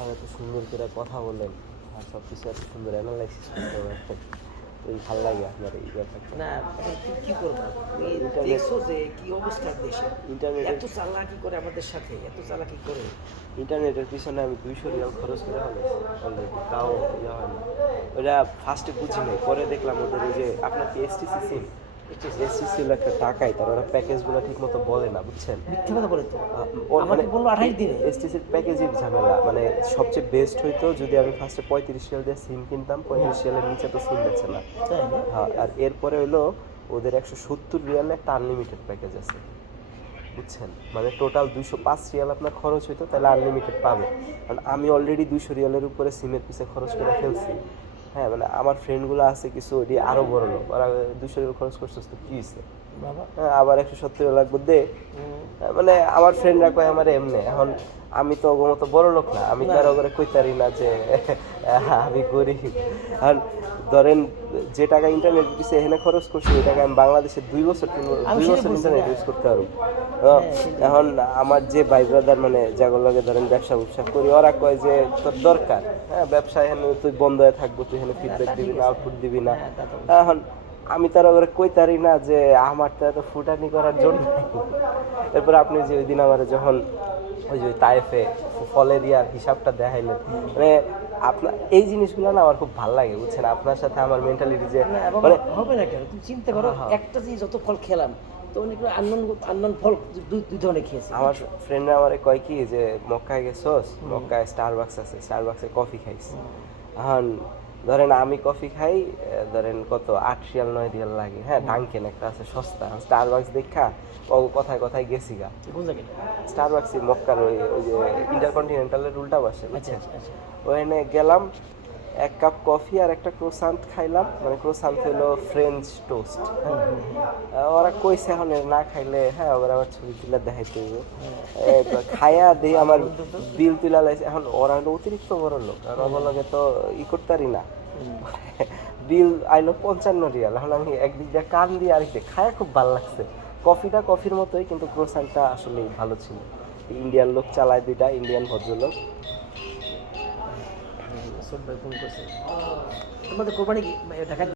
আর এত সুন্দর করে কথা বলেন আর সব কিছু এত সুন্দর অ্যানালাইসিস করতে পারেন, এই ভালো লাগে আপনার এই ব্যাপারটা। না এখন কি করবো, তুমি দেখছো যে কি অবস্থা দেশে, এত চালাকি করে আমাদের সাথে, এত চালাকি করে। ইন্টারনেটের পিছনে আমি 200 রিয়াল খরচ করে ফেলেছি অলরেডি, তাও ইয়ে হয় না। ওটা ফার্স্টে বুঝি নাই, পরে দেখলাম ওদের ওই যে আপনার কি এসটিসি সিম, এসটিসি হলো একটা টাকাই, তার ওরা প্যাকেজগুলো ঠিক মতো বলে না, বুঝছেন। মিথ্যা কথা বলে তো মানে আমাকে বললো 28 দিনে। এসটিসির প্যাকেজের ঝামেলা, মানে সবচেয়ে বেস্ট হইতো যদি আমি ফার্স্টে 35 রিয়াল দিয়ে সিম কিনতাম, 35 রিয়ালের নিচে তো সিম বেছে না। তাই না? হ্যাঁ, আর এরপরে হলো ওদের 170 রিয়ালে একটা আনলিমিটেড প্যাকেজ আছে, বুঝছেন। মানে টোটাল 205 রিয়াল আপনার খরচ হইতো, তাহলে আনলিমিটেড পাবে। কারণ আমি অলরেডি 200 রিয়ালের উপরে সিমের পিছে খরচ করে ফেলছি। হ্যাঁ, মানে আমার ফ্রেন্ডগুলো আছে কিছু, ওটি আরও বড় লোক, ওরা 200 রিয়াল খরচ করছিস তো কী হয়েছে, বাবা হ্যাঁ আবার 170 লাগবে দে। মানে আমার ফ্রেন্ডরা কয় আমার এমনি, এখন আমি তো ওগো বড় লোক না, আমি তো আর ওগুলো কইতারি না যে আমি গরিব। আর ধরেন যে টাকা ইন্টারনেট পিছিয়ে এখানে খরচ করছি, ওই টাকা আমি বাংলাদেশে 2 বছর 2 বছর ইন্টারনেট ইউজ করতে পারবো। এখন আমার যে ভাই ব্রাদার মানে যাগুলোকে ধরেন ব্যবসা করি, ওরা কয় যে তোর দরকার, হ্যাঁ ব্যবসা এখানে তুই বন্ধ হয়ে থাকবো, তুই এখানে ফিডব্যাক দিবি না, আউটপুট দিবি না। এখন আমি তার ওরা কইতারি না যে আমার তো এত ফুটানি করার জন্য। এরপর আপনি যে ওই দিন আমার যখন ওই যে তায়েফে ফলের ইয়ার হিসাবটা দেখাইলেন, মানে আপনার এই জিনিসগুলো না আমার খুব ভালো লাগে, বুঝছেন। আপনার সাথে আমার মেন্টালিটি যে মানে হবে না কেন, তুমি চিন্তা করো একটা জিনিস যত ফল খেলাম তো অনেকগুলো আননোন ফল দুই ধরনের খেয়েছি। আমার ফ্রেন্ডরা আমারে কয় কি যে মক্কায় গেছোস, মক্কায় স্টারবাক্স আছে, স্টারবাক্সে কফি খাইছি। এখন ধরেন আমি কফি খাই, ধরেন কত 8 রিয়াল 9 রিয়াল লাগে, হ্যাঁ ডাঙ্কেন একটা আছে সস্তা, স্টারবাক্স দেখা ও কথায় কথায় গেছি গা। স্টারবাক্সই মক্কার ওই ওই যে ইন্টারকন্টিনেন্টালের উল্টা পাশে, বুঝছেন। ওখানে গেলাম, 1 কাপ কফি আর একটা ক্রোসান্ট খাইলাম, মানে ক্রোসান্ট হলো ফ্রেঞ্চ টোস্ট। ওরা কইছে এখন না খাইলে, হ্যাঁ ওরা আবার ছবি তুলে দেখাইতে হবে, খাইয়া দিয়ে আমার বিল তুলা লাইছে। এখন ওরা হলো অতিরিক্ত বড় লোক, আর ওর লগে তো করতে পারি না। বিল আইলো 55 রিয়াল। এখন আমি একদিক দিয়ে কান দিয়ে আরেক দিয়ে খায়া খুব ভালো লাগছে। কফিটা কফির মতোই, কিন্তু ক্রোসান্টটা আসলেই ভালো ছিল। ইন্ডিয়ান লোক চালায়, দুইটা ইন্ডিয়ান ভদ্রলোক। তোমাদের কোরবানি কি ঢাকা